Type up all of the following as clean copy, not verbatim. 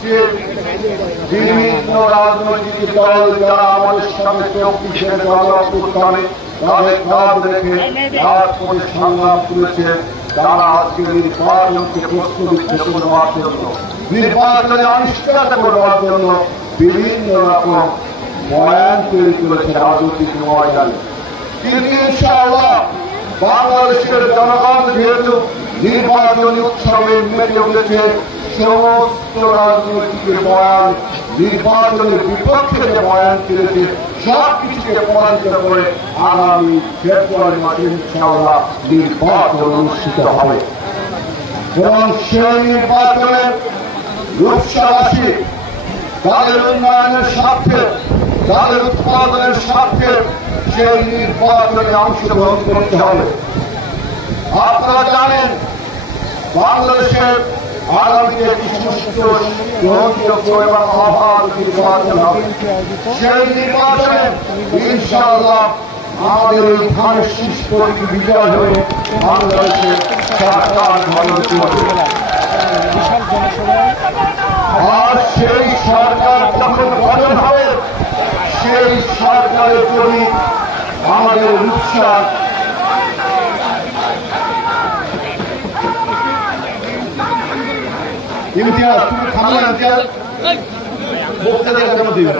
হচ্ছে বিভিন্ন রাজনৈতিক দল যারা আমাদের সঙ্গে 24-এর গণঅভ্যুত্থানে তাদের কাজ রেখে রাজপথে সংগ্রাম করেছে, তারা আজকে নির্বাচনকে প্রশ্নবিদ্ধ করবার জন্য, নির্বাচনে অনিশ্চয়তা করবার জন্য বিভিন্ন রকম বয়ান তৈরি করেছে রাজনৈতিক ময়দানে। কিন্তু ইনশাআল্লাহ বাংলাদেশের জনগণ যেহেতু নির্বাচনী উৎসবে মেতে উঠেছে, সমস্ত রাজনৈতিক বয়ান, নির্বাচনের বিপক্ষে যে বয়ান তুলেছে সবকিছুকে পরাজিত করে আগামী ফেব্রুয়ারি মাসে ইনশাআল্লাহ নির্বাচন অনুষ্ঠিত হবে। এবং সেই নির্বাচনে রূপসাবাসী তাদের উন্নয়নের স্বার্থে, তাদের উৎপাদনের স্বার্থে সেই নির্বাচনে অংশগ্রহণ করতে হবে। আপনারা জানেন বাংলাদেশের আগামীতে একটি সুষ্ঠু, গ্রহণযোগ্য এবং অবাধ নির্বাচন হবে। সেই নির্বাচনে ইনশাআল্লাহ আমাদের এই ধানের শীষ প্রতীক বিজয় হয়ে বাংলাদেশের সরকার গঠন করবে। আর সেই সরকার যখন গঠন হবে, সেই সরকারের যদি আমাদের উৎসাহ ইমতিয়াজ, তুমি খালি ইমতিয়াজ বক্তাদের কেন দিবে?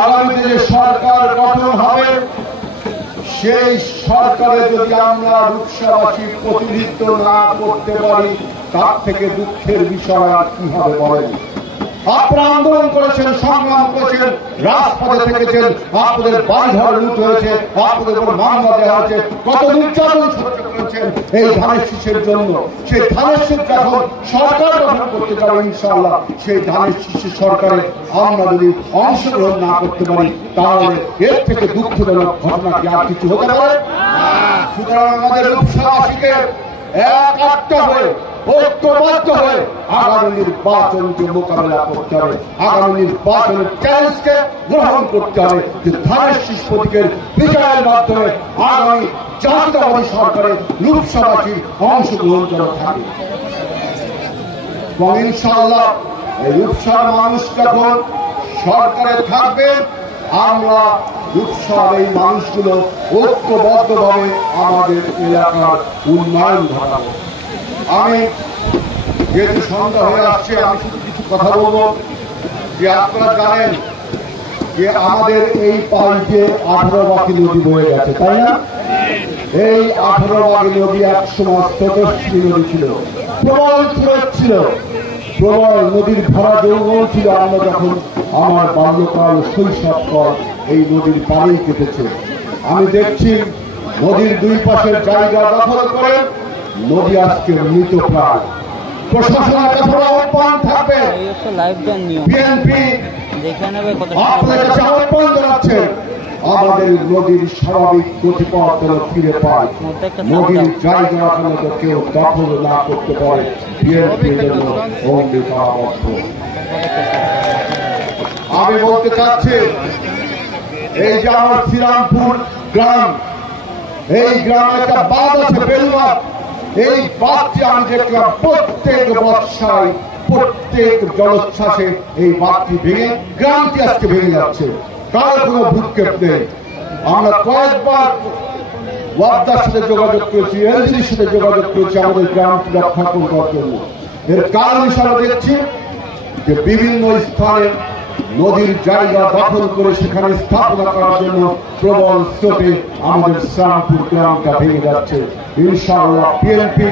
আগামীতে যে সরকার গঠন হবে, সেই সরকারে যদি আমরা রূপসাবাসী প্রতিনিধিত্ব না করতে পারি, তার থেকে দুঃখের বিষয় আর কি হবে বলেন? আপনারা আন্দোলন করেছেন, সংগ্রাম করেছেন, রাজপথে থেকেছেন, আপনাদের বাড়িঘর লুট হয়েছে, আপনাদের উপর মামলা দেওয়া হয়েছে, কত নির্যাতন সহ্য করেছেন এই ধানের শীষের জন্য। সেই ধানের শীষ যখন সরকার গঠন করতে যাবে ইনশাআল্লাহ, সেই ধানের শীষের সরকারে আমরা যদি অংশগ্রহণ না করতে পারি, তাহলে এর থেকে দুঃখজনক ঘটনা কি আর কিছু হতে পারে? সুতরাং আমাদের রূপসাবাসীকে এক আটটা হয়ে, ঐক্যবদ্ধ হয়ে আগামী নির্বাচনকে মোকাবেলা করতে হবে। আগামী নির্বাচনের চ্যালেঞ্জকে গ্রহণ করতে হবে যে ধানের শীষ প্রতীকের বিজয়ের মাধ্যমে আগামী জাতীয়তাবাদী সরকারের রূপসাবাসীর অংশগ্রহণ করা থাকে। এবং ইনশাআল্লাহ এই রূপসার মানুষ যখন সরকারে থাকবে, আমরা রূপসার এই মানুষগুলো ঐক্যবদ্ধভাবে আমাদের এলাকার উন্নয়ন ঘটাবো। আমি যেহেতু সন্ধ্যা হয়ে আসছে, আমি শুধু কিছু কথা বলবো যে আপনারা জানেন যে আমাদের এই পাশ দিয়ে 18 নদী বয়ে গেছে, তাই না? এই 18 নদী এক সময় স্রোতস্বিনী নদী ছিল, প্রবল স্রোত ছিল, প্রবল নদীর ভরা যৌবন ছিল। আমরা যখন আমার বাল্যকাল, শৈশবকাল এই নদীর পাড়েই কেটেছে। আমি দেখছি নদীর দুই পাশের জায়গা দখল করে নদী আজকে মৃত প্রায়। প্রশাসনের কাছে আহ্বান থাকবে, বিএনপি আপনাদের কাছে আহ্বান জানাচ্ছে আমাদের নদীর স্বাভাবিক গতিপথ ফিরে পায়, নদীর জায়গা যেন কেউ দখল না করতে পারে। বিএনপির জন্য অঙ্গীকারবদ্ধ। আমি বলতে চাচ্ছি, এই যে আমার শ্রীরামপুর গ্রাম, এই গ্রামে একটা বাঁধ আছে, বেলুয়া। এই বাঁধটি আমি দেখলাম প্রত্যেক বর্ষায়, প্রত্যেক জলোচ্ছ্বাসে এই বাঁধটি ভেঙে গ্রামটি আজকে ভেঙে যাচ্ছে। কারো কোনো ভূক্ষেপ নেই। আমরা কয়েকবার ওয়ার্ডার সাথে যোগাযোগ করেছি, এলজির সাথে যোগাযোগ করেছি আমাদের গ্রামটি রক্ষা করবার জন্য। এর কারণ হিসাবে দেখছি যে বিভিন্ন স্থানে নদীর জায়গা দখল করে সেখানে স্থাপনা করার জন্য প্রবল স্রোতে আমাদের শ্রীরামপুর গ্রামটা ভেঙে যাচ্ছে। ইনশাআল্লাহ বিএনপি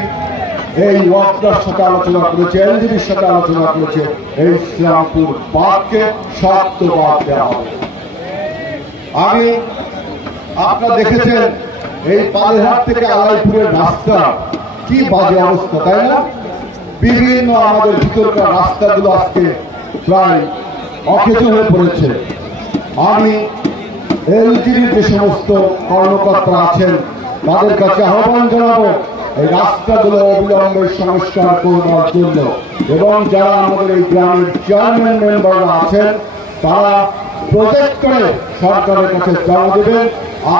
এই ওয়ার্ডার সাথে আলোচনা করেছে, এলজির সাথে আলোচনা করেছে, এই শ্রীরামপুর বাঁধকে শক্ত বাঁধ দেওয়া হবে। আমি আপনারা দেখেছেন এই পালেরহাট থেকে আলাইপুরের রাস্তা কি বাজে অবস্থা, তাই না? বিভিন্ন আমাদের ভিতরকার রাস্তাগুলো আজকে প্রায় অকেজো হয়ে পড়েছে। আমি এলজির যে সমস্ত কর্মকর্তা আছেন তাদের কাছে আহ্বান জানাবো এই রাস্তাগুলো অবিলম্বে সংস্কার করবার জন্য, এবং যারা আমাদের এই গ্রামের চেয়ারম্যান মেম্বাররা আছেন তারা প্রজেক্ট করে সরকারের কাছে জমা দেবেন।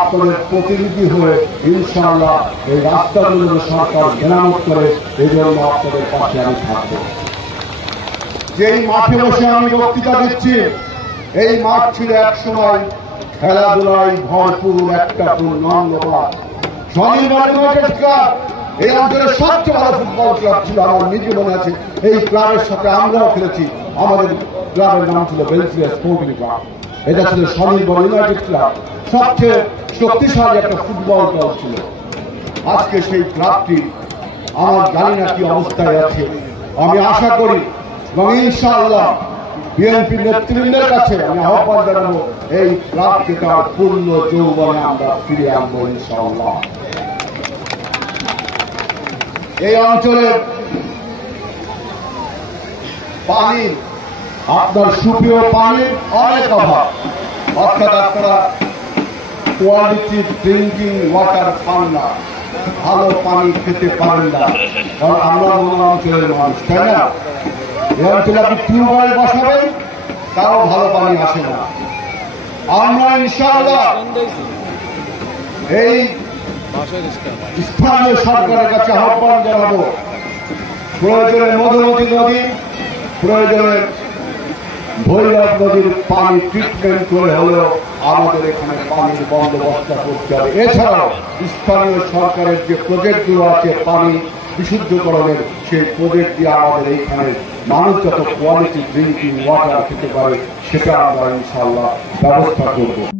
আপনাদের প্রতিনিধি হয়ে ইনশাআল্লাহ এই রাস্তাগুলো সরকার মেরামত করে এই জন্য আপনাদের পাশে আমি থাকবো। যেই মাঠে বসে আমি বক্তৃতা দিচ্ছি, এই মাঠ ছিল এক সময় খেলাধুলায় ভরপুর একটা পূর্ণাঙ্গ মাঠ। স্বনির্ভর ইউনাইটেড ক্লাব এই অঞ্চলের সবচেয়ে ভালো ফুটবল ক্লাব ছিল। আমার নিজে মনে আছে এই ক্লাবের সাথে আমরাও খেলেছি। আমাদের ক্লাবের নাম ছিল বেলজিয়া স্পোর্টিং ক্লাব। এটা ছিল স্বনির্ভর ইউনাইটেড ক্লাব, সবচেয়ে শক্তিশালী একটা ফুটবল দল ছিল। আজকে সেই ক্লাবটি আমার জানি না কি অবস্থায় আছে। আমি আশা করি এবং ইনশাআল্লাহ বিএনপি নেতৃবৃন্দের কাছে আমি আহ্বান জানাবো এই ক্লাবকে তার পূর্ণ যৌবনে আমরা ফিরে আনবো ইনশাআল্লাহ। এই অঞ্চলের পানি, আপনার সুপ্রিয় পানির অনেক অভাব, অর্থাৎ আপনারা কোয়ালিটি ড্রিঙ্কিং ওয়াটার পান না, ভালো পানি খেতে পারেন না। কারণ আমরা অন্য অঞ্চলের মানুষ, তাই না? এই অঞ্চলে আপনি টিউবওয়েল বসাবেন, তাও ভালো পানি আসে না। আমরা ইনশাআল্লাহ এই স্থানীয় সরকারের কাছে আহ্বান জানাবো, প্রয়োজনে মধুমতি নদী, প্রয়োজনে ভৈরব নদীর পানি ট্রিটমেন্ট করে হলেও আমাদের এখানে পানির বন্দোবস্ত করতে হবে। এছাড়াও স্থানীয় সরকারের যে প্রজেক্টগুলো আছে পানি বিশুদ্ধকরণের, সেই প্রজেক্ট দিয়ে আমাদের এইখানে মানুষ যত কোয়ালিটি ড্রিঙ্কিং ওয়াটার খেতে পারে সেটা আমরা ইনশাআল্লাহ ব্যবস্থা করব।